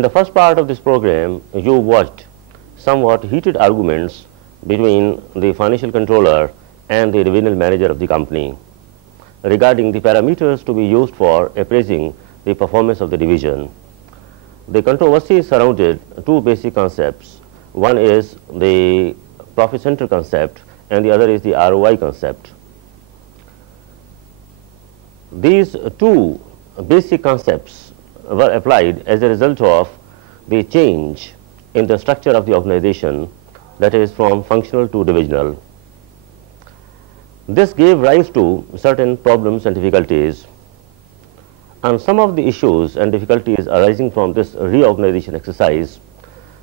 In the first part of this program, you watched somewhat heated arguments between the financial controller and the divisional manager of the company regarding the parameters to be used for appraising the performance of the division. The controversy surrounded two basic concepts. One is the profit center concept and the other is the ROI concept. These two basic concepts were applied as a result of the change in the structure of the organization, that is from functional to divisional. This gave rise to certain problems and difficulties. On some of the issues and difficulties arising from this reorganization exercise,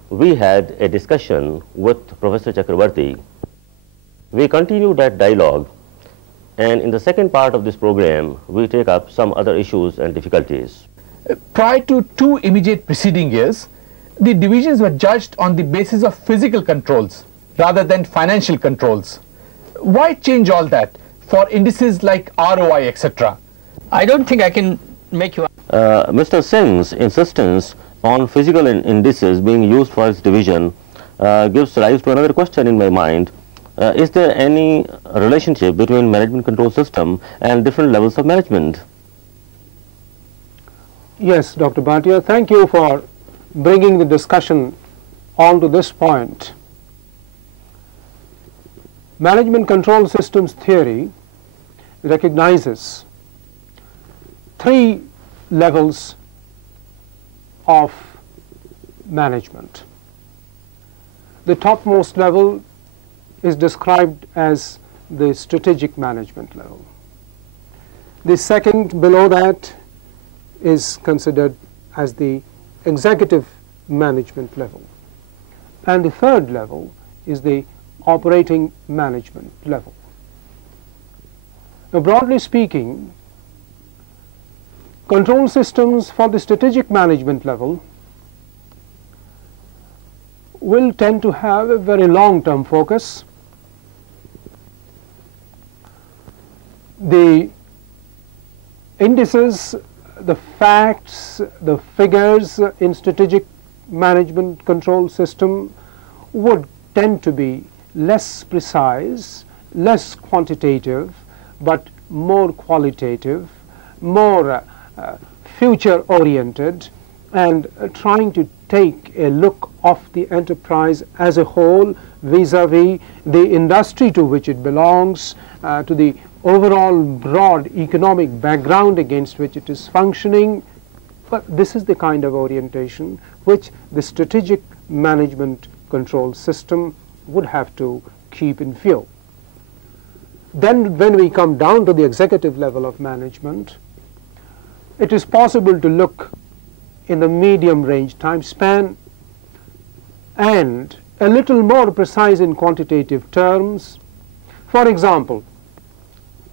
we had a discussion with Professor Chakrabarty. We continued that dialogue, and in the second part of this program, we take up some other issues and difficulties. Prior to two immediate preceding years, the divisions were judged on the basis of physical controls rather than financial controls. Why change all that for indices like ROI, etc.? I don't think I can make you... Mr. Singh's insistence on physical indices being used for his division gives rise to another question in my mind. Is there any relationship between management control system and different levels of management? Yes, Dr. Bhatia, thank you for bringing the discussion on to this point. Management control systems theory recognizes three levels of management. The topmost level is described as the strategic management level. The second below that is considered as the executive management level. And the third level is the operating management level. Now, broadly speaking, control systems for the strategic management level will tend to have a very long-term focus. The indices, the facts, the figures in strategic management control system would tend to be less precise, less quantitative, but more qualitative, more future oriented, and trying to take a look of the enterprise as a whole vis-a-vis the industry to which it belongs, to the overall broad economic background against which it is functioning. But this is the kind of orientation which the strategic management control system would have to keep in view. Then when we come down to the executive level of management, it is possible to look in the medium range time span and a little more precise in quantitative terms. For example,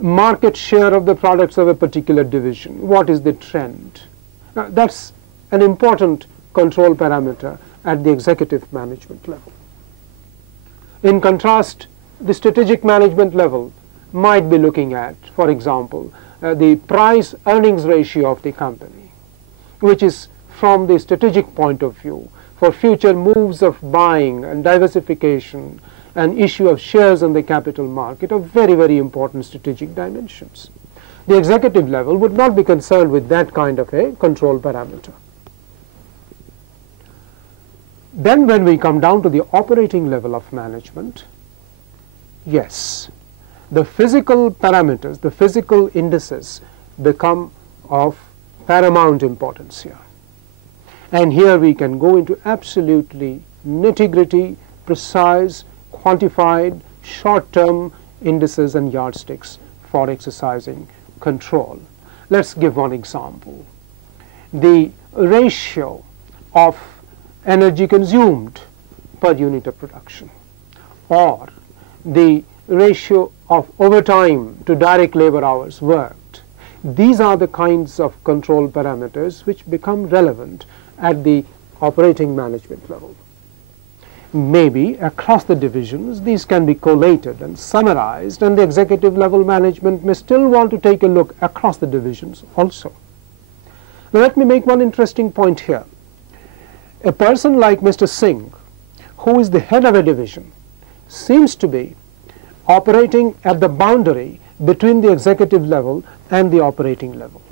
market share of the products of a particular division. What is the trend? Now, that's an important control parameter at the executive management level. In contrast, the strategic management level might be looking at, for example, the price earnings ratio of the company, which is from the strategic point of view for future moves of buying and diversification and issue of shares on the capital market of very, very important strategic dimensions. The executive level would not be concerned with that kind of a control parameter. Then when we come down to the operating level of management, yes, the physical parameters, the physical indices become of paramount importance here. And here we can go into absolutely nitty-gritty, precise, quantified, short-term indices and yardsticks for exercising control. Let's give one example. The ratio of energy consumed per unit of production, or the ratio of overtime to direct labor hours worked. These are the kinds of control parameters which become relevant at the operating management level. Maybe across the divisions these can be collated and summarized, and the executive level management may still want to take a look across the divisions also. Now let me make one interesting point here. a person like Mr. Singh, who is the head of a division, seems to be operating at the boundary between the executive level and the operating level.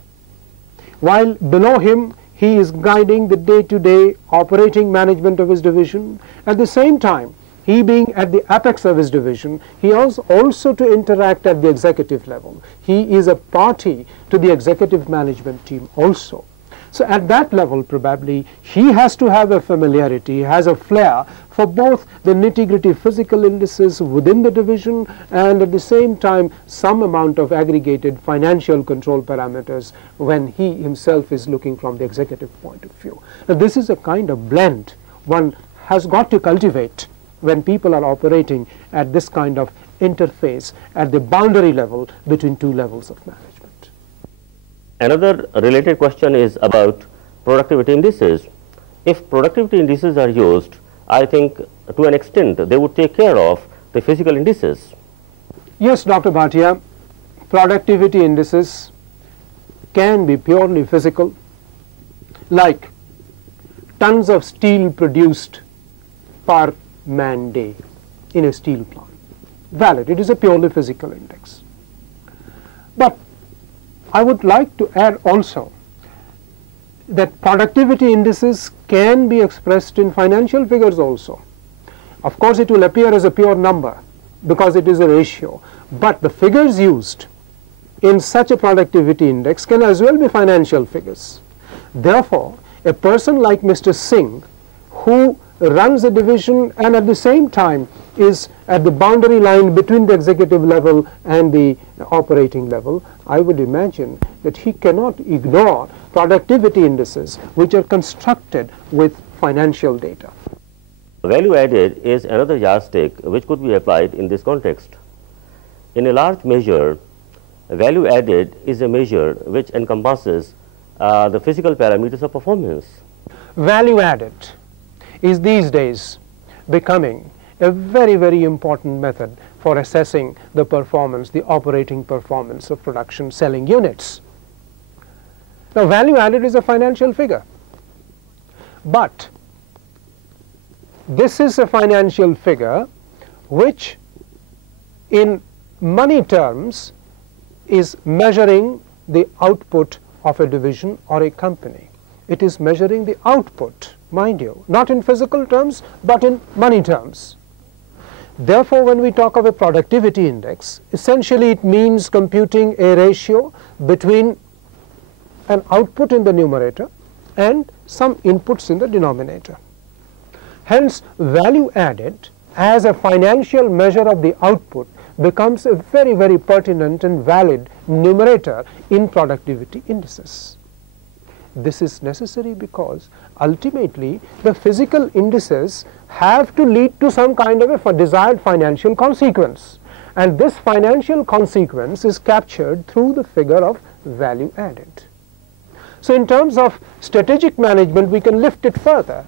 While below him, he is guiding the day-to-day operating management of his division. At the same time, he being at the apex of his division, he has also to interact at the executive level. He is a party to the executive management team also. So at that level, probably, he has to have a familiarity, has a flair for both the nitty-gritty physical indices within the division and at the same time some amount of aggregated financial control parameters when he himself is looking from the executive point of view. Now, this is a kind of blend one has got to cultivate when people are operating at this kind of interface at the boundary level between two levels of management. Another related question is about productivity indices. If productivity indices are used, I think to an extent they would take care of the physical indices. Yes, Dr. Bhatia, productivity indices can be purely physical, like tons of steel produced per man day in a steel plant. Valid, it is a purely physical index. But I would like to add also that productivity indices can be expressed in financial figures also. Of course, it will appear as a pure number because it is a ratio, but the figures used in such a productivity index can as well be financial figures. Therefore, a person like Mr. Singh, who runs a division and at the same time is at the boundary line between the executive level and the operating level, I would imagine that he cannot ignore productivity indices which are constructed with financial data. Value added is another yardstick which could be applied in this context. In a large measure, value added is a measure which encompasses the physical parameters of performance. Value added is these days becoming a very, very important method for assessing the performance, the operating performance of production selling units. Now, value added is a financial figure, but this is a financial figure which in money terms is measuring the output of a division or a company. It is measuring the output, mind you, not in physical terms, but in money terms. Therefore, when we talk of a productivity index, essentially it means computing a ratio between an output in the numerator and some inputs in the denominator. Hence, value added as a financial measure of the output becomes a very, very pertinent and valid numerator in productivity indices. This is necessary because ultimately the physical indices have to lead to some kind of a desired financial consequence, and this financial consequence is captured through the figure of value added. So in terms of strategic management, we can lift it further.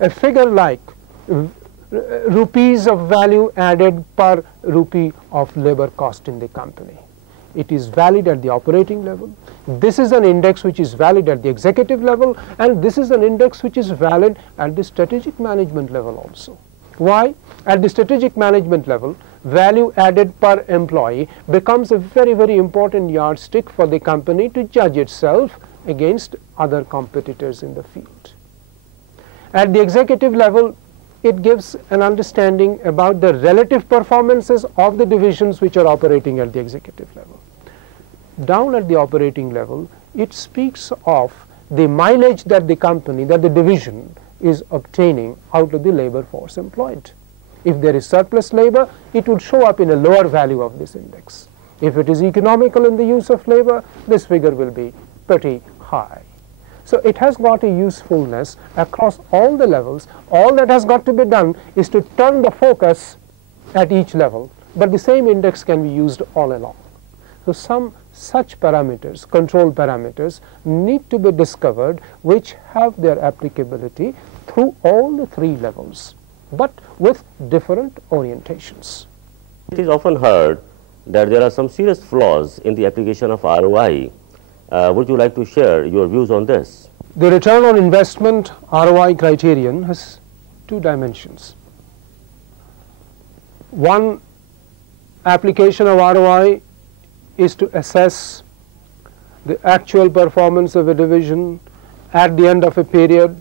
A figure like rupees of value added per rupee of labor cost in the company. It is valid at the operating level. This is an index which is valid at the executive level, and this is an index which is valid at the strategic management level also. Why? At the strategic management level, value added per employee becomes a very, very important yardstick for the company to judge itself against other competitors in the field. At the executive level, it gives an understanding about the relative performances of the divisions which are operating at the executive level. Down at the operating level, it speaks of the mileage that the company, that the division is obtaining out of the labor force employed. If there is surplus labor, it would show up in a lower value of this index. If it is economical in the use of labor, this figure will be pretty high. So it has got a usefulness across all the levels. All that has got to be done is to turn the focus at each level, but the same index can be used all along. So some such parameters, control parameters, need to be discovered which have their applicability through all the three levels, but with different orientations. It is often heard that there are some serious flaws in the application of ROI. Would you like to share your views on this? The return on investment ROI criterion has two dimensions. One application of ROI is to assess the actual performance of a division at the end of a period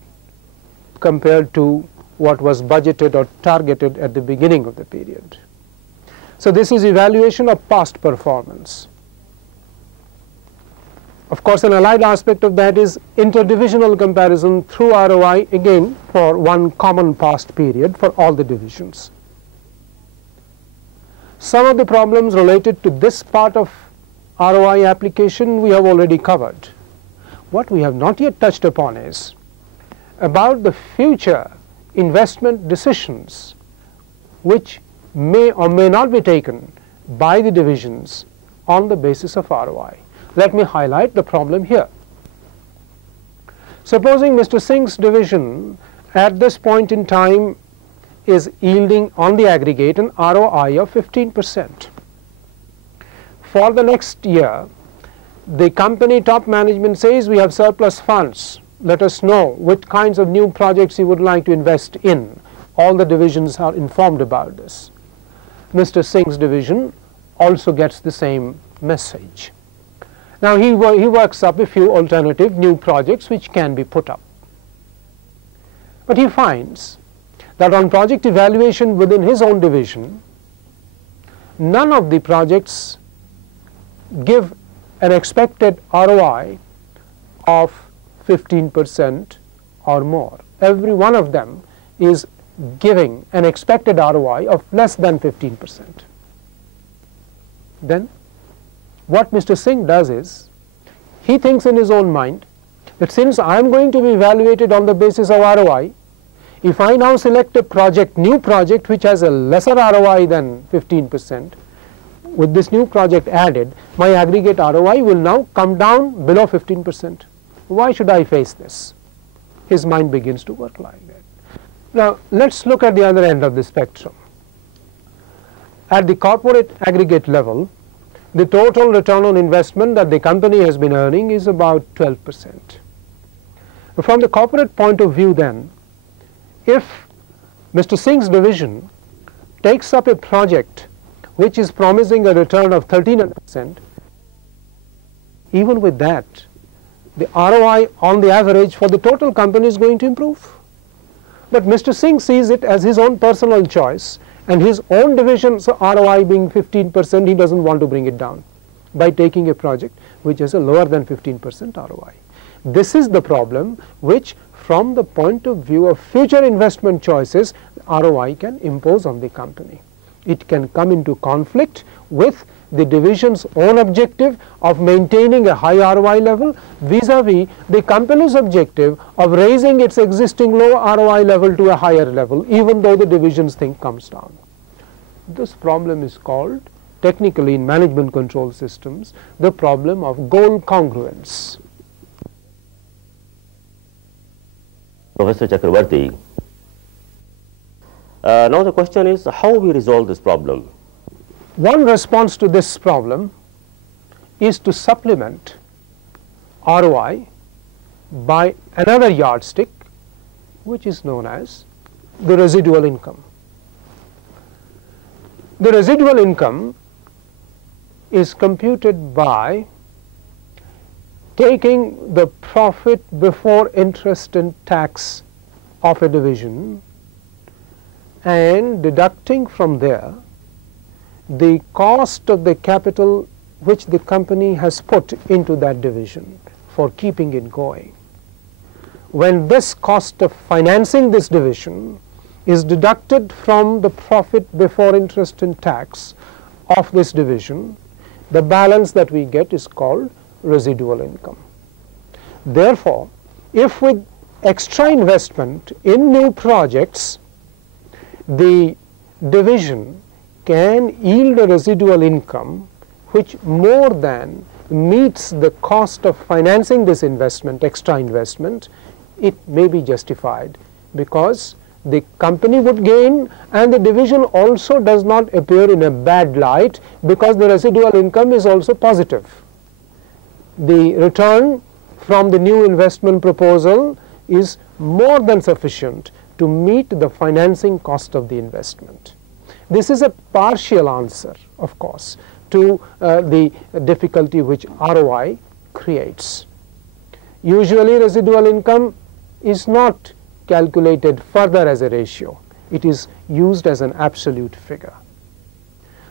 compared to what was budgeted or targeted at the beginning of the period. So this is evaluation of past performance. Of course, an allied aspect of that is interdivisional comparison through ROI, again for one common past period for all the divisions. Some of the problems related to this part of ROI application we have already covered. What we have not yet touched upon is about the future investment decisions which may or may not be taken by the divisions on the basis of ROI. Let me highlight the problem here. Supposing Mr. Singh's division at this point in time is yielding on the aggregate an ROI of 15%. For the next year, the company top management says we have surplus funds. Let us know which kinds of new projects you would like to invest in. All the divisions are informed about this. Mr. Singh's division also gets the same message. Now he works up a few alternative new projects which can be put up. But he finds that on project evaluation within his own division, none of the projects give an expected ROI of 15% or more. Every one of them is giving an expected ROI of less than 15%. Then what Mr. Singh does is, he thinks in his own mind that since I am going to be evaluated on the basis of ROI, if I now select a project, new project which has a lesser ROI than 15%, with this new project added, my aggregate ROI will now come down below 15%. Why should I face this? His mind begins to work like that. Now let's look at the other end of the spectrum. At the corporate aggregate level, the total return on investment that the company has been earning is about 12%. From the corporate point of view then, if Mr. Singh's division takes up a project which is promising a return of 13%, even with that, the ROI on the average for the total company is going to improve. But Mr. Singh sees it as his own personal choice, and his own division's ROI being 15%, he doesn't want to bring it down by taking a project which has a lower than 15% ROI. This is the problem which, from the point of view of future investment choices, ROI can impose on the company. It can come into conflict with the division's own objective of maintaining a high ROI level vis-a-vis the company's objective of raising its existing low ROI level to a higher level, even though the division's thing comes down. This problem is called, technically in management control systems, the problem of goal congruence. Professor Chakravarti, now the question is how we resolve this problem. One response to this problem is to supplement ROI by another yardstick which is known as the residual income. The residual income is computed by taking the profit before interest and tax of a division and deducting from there the cost of the capital which the company has put into that division for keeping it going. When this cost of financing this division is deducted from the profit before interest and tax of this division, the balance that we get is called residual income. Therefore, if with extra investment in new projects, the division can yield a residual income which more than meets the cost of financing this investment, extra investment, it may be justified because the company would gain and the division also does not appear in a bad light because the residual income is also positive. The return from the new investment proposal is more than sufficient to meet the financing cost of the investment. This is a partial answer, of course, to the difficulty which ROI creates. Usually residual income is not calculated further as a ratio. It is used as an absolute figure.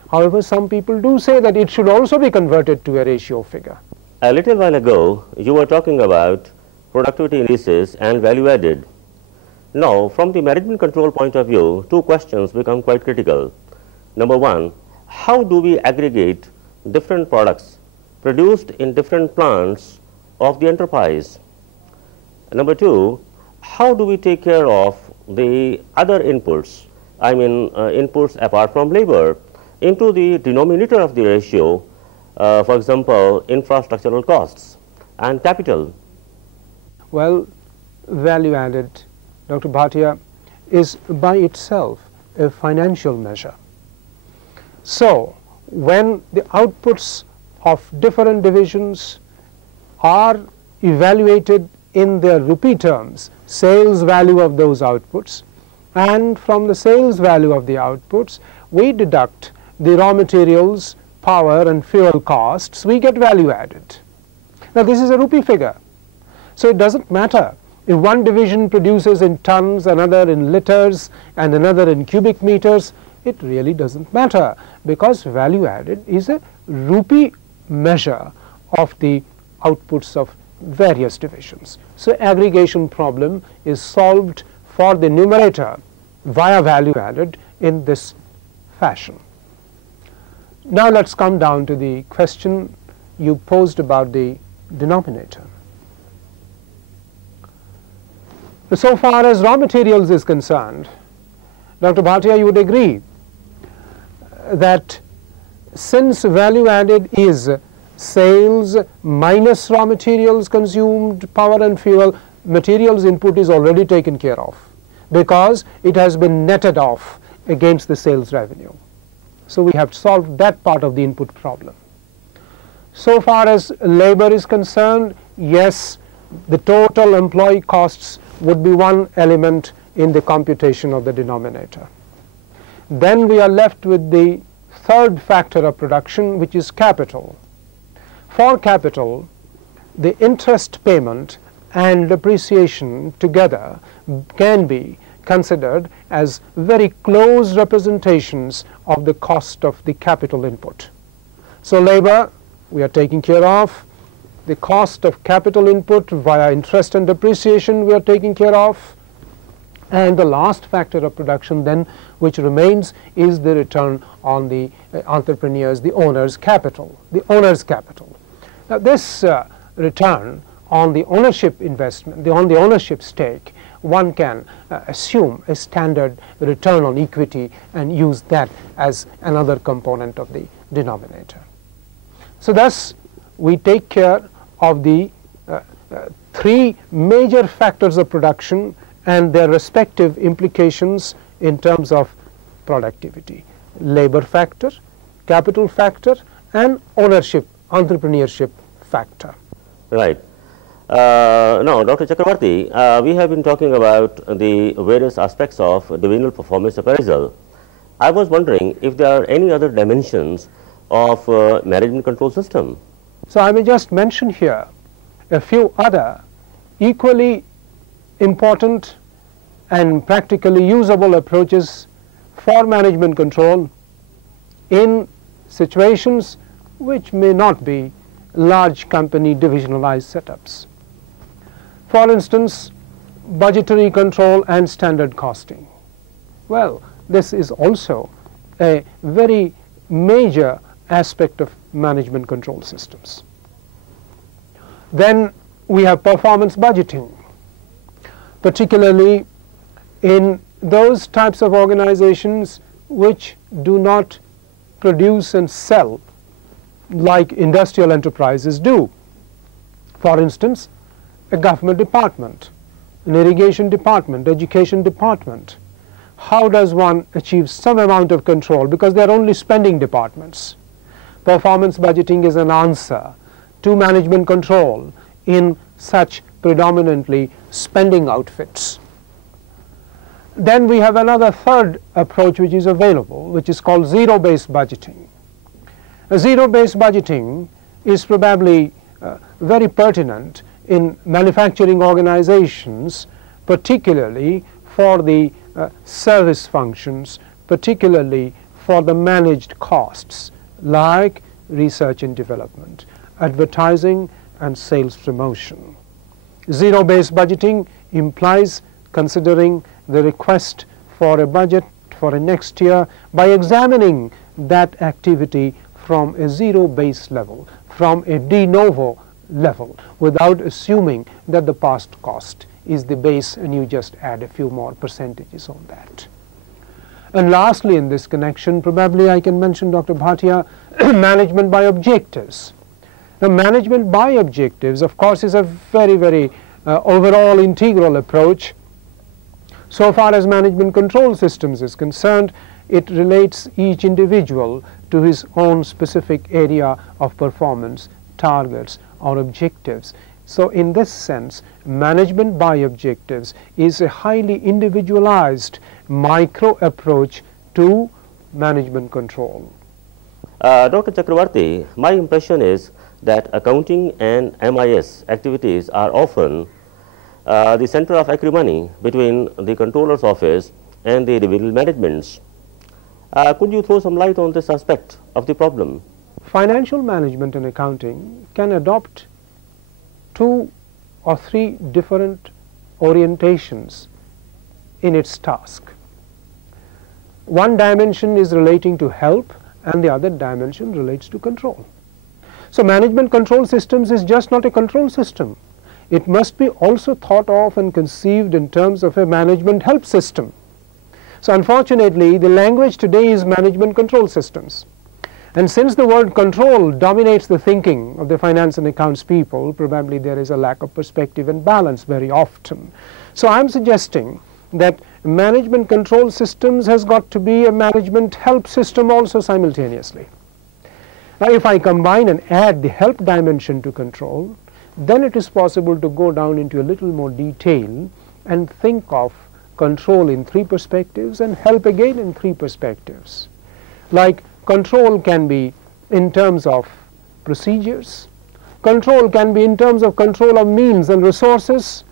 However, some people do say that it should also be converted to a ratio figure. A little while ago, you were talking about productivity indices and value added. Now, from the management control point of view, two questions become quite critical. Number one, how do we aggregate different products produced in different plants of the enterprise? Number two, how do we take care of the other inputs, I mean inputs apart from labor, into the denominator of the ratio, for example, infrastructural costs and capital? Well, value added, Dr. Bhatia, is by itself a financial measure. So, when the outputs of different divisions are evaluated in their rupee terms, sales value of those outputs, and from the sales value of the outputs, we deduct the raw materials, power and fuel costs, we get value added. Now, this is a rupee figure. So, it does not matter if one division produces in tons, another in liters and another in cubic meters. It really does not matter, because value added is a rupee measure of the outputs of various divisions. So, aggregation problem is solved for the numerator via value added in this fashion. Now, let us come down to the question you posed about the denominator. So far as raw materials is concerned, Dr. Bhatia, you would agree that since value added is sales minus raw materials consumed, power and fuel, materials input is already taken care of, because it has been netted off against the sales revenue. So, we have solved that part of the input problem. So far as labor is concerned, yes, the total employee costs would be one element in the computation of the denominator. Then we are left with the third factor of production, which is capital. For capital, the interest payment and depreciation together can be considered as very close representations of the cost of the capital input. So, labor we are taking care of, the cost of capital input via interest and depreciation we are taking care of, and the last factor of production then which remains is the return on the entrepreneur's, the owner's capital, Now, this return on the ownership investment, on the ownership stake, one can assume a standard return on equity and use that as another component of the denominator. So, thus we take care of the three major factors of production and their respective implications in terms of productivity: labor factor, capital factor and ownership, entrepreneurship factor. Right. Now, Dr. Chakravarti, we have been talking about the various aspects of divisional performance appraisal. I was wondering if there are any other dimensions of management control system. So, I may just mention here a few other equally important and practically usable approaches for management control in situations which may not be large company divisionalized setups. For instance, budgetary control and standard costing. Well, this is also a very major aspect of management control systems. Then we have performance budgeting, particularly in those types of organizations which do not produce and sell like industrial enterprises do. For instance, a government department, an irrigation department, education department. How does one achieve some amount of control, because they are only spending departments? Performance budgeting is an answer to management control in such predominantly spending outfits. Then we have another third approach which is available, which is called zero-based budgeting. Zero-based budgeting is probably very pertinent in manufacturing organizations, particularly for the service functions, particularly for the managed costs like research and development, advertising and sales promotion. Zero-based budgeting implies considering the request for a budget for a next year by examining that activity from a zero-based level, from a de novo level, without assuming that the past cost is the base and you just add a few more percentages on that. And lastly, in this connection, probably I can mention, Dr. Bhatia, management by objectives. Now, management by objectives, of course, is a very, very overall integral approach. So far as management control systems is concerned, it relates each individual to his own specific area of performance, targets or objectives. So in this sense, management by objectives is a highly individualized micro approach to management control. Dr. Chakravarti, my impression is that accounting and MIS activities are often the center of acrimony between the controller's office and the divisional managements. Could you throw some light on this aspect of the problem? Financial management and accounting can adopt 2 or 3 different orientations in its task. One dimension is relating to help and the other dimension relates to control. So management control systems is just not a control system. It must be also thought of and conceived in terms of a management help system. So unfortunately, the language today is management control systems. And since the word control dominates the thinking of the finance and accounts people, probably there is a lack of perspective and balance very often. So I'm suggesting that management control systems has got to be a management help system also simultaneously. Now, if I combine and add the help dimension to control, then it is possible to go down into a little more detail and think of control in 3 perspectives and help again in 3 perspectives. Like control can be in terms of procedures, control can be in terms of control of means and resources,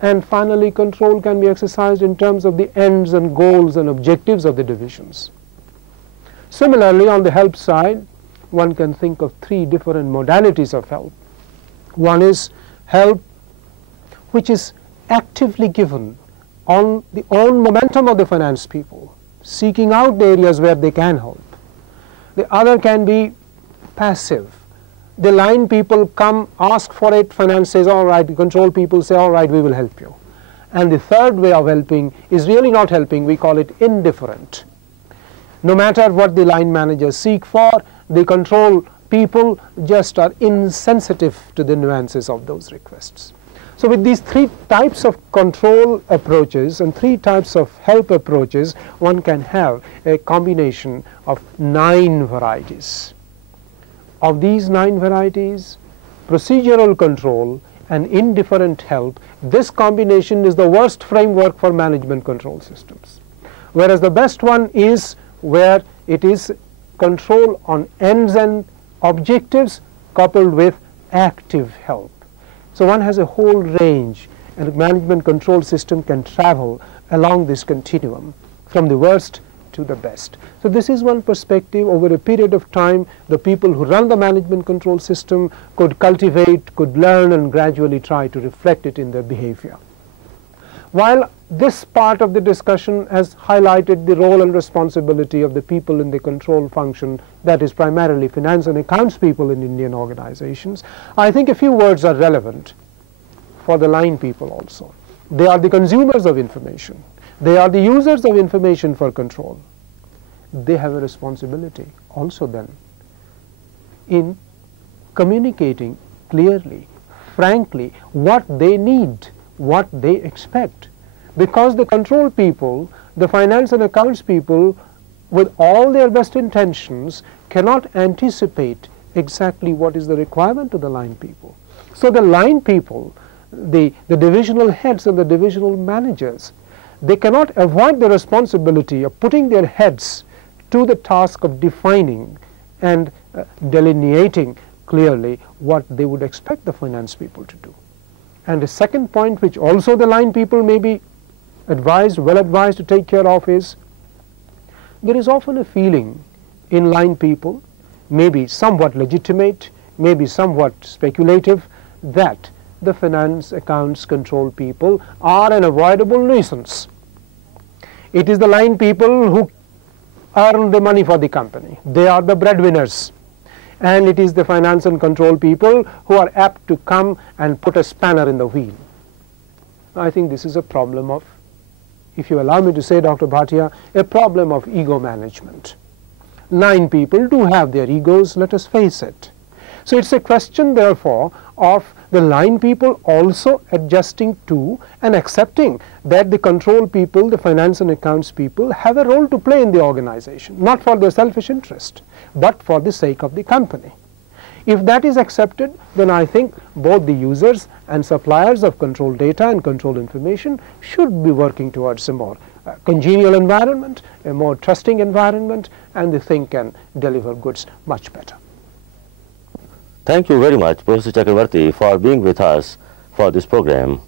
and finally control can be exercised in terms of the ends and goals and objectives of the divisions. Similarly, on the help side, one can think of 3 different modalities of help. One is help which is actively given on the own momentum of the finance people, seeking out the areas where they can help. The other can be passive. The line people come, ask for it, finance says all right, the control people say all right, we will help you. And the third way of helping is really not helping, we call it indifferent. No matter what the line managers seek for, the control people just are insensitive to the nuances of those requests. So with these 3 types of control approaches and 3 types of help approaches, one can have a combination of 9 varieties. Of these 9 varieties, procedural control and indifferent help, this combination is the worst framework for management control systems. Whereas the best one is where it is control on ends and objectives coupled with active help. So one has a whole range, and a management control system can travel along this continuum from the worst to the best. So this is one perspective. Over a period of time, the people who run the management control system could cultivate, could learn, and gradually try to reflect it in their behavior. While this part of the discussion has highlighted the role and responsibility of the people in the control function, that is primarily finance and accounts people in Indian organizations, I think a few words are relevant for the line people also. They are the consumers of information. They are the users of information for control. They have a responsibility also then in communicating clearly, frankly, what they need, what they expect. Because the control people, the finance and accounts people, with all their best intentions, cannot anticipate exactly what is the requirement of the line people. So the line people, the divisional heads and the divisional managers, they cannot avoid the responsibility of putting their heads to the task of defining and delineating clearly what they would expect the finance people to do. And the second point, which also the line people may be well advised to take care of, is there is often a feeling in line people, maybe somewhat legitimate, maybe somewhat speculative, that the finance accounts control people are an avoidable nuisance. It is the line people who earn the money for the company. They are the breadwinners. And it is the finance and control people who are apt to come and put a spanner in the wheel. I think this is a problem of, if you allow me to say, Dr. Bhatia, a problem of ego management. Line people do have their egos, let us face it. So it's a question, therefore, of the line people also adjusting to and accepting that the control people, the finance and accounts people, have a role to play in the organization, not for their selfish interest, but for the sake of the company. If that is accepted, then I think both the users and suppliers of control data and control information should be working towards a more congenial environment, a more trusting environment, and the thing can deliver goods much better. Thank you very much, Professor Chakravarti, for being with us for this program.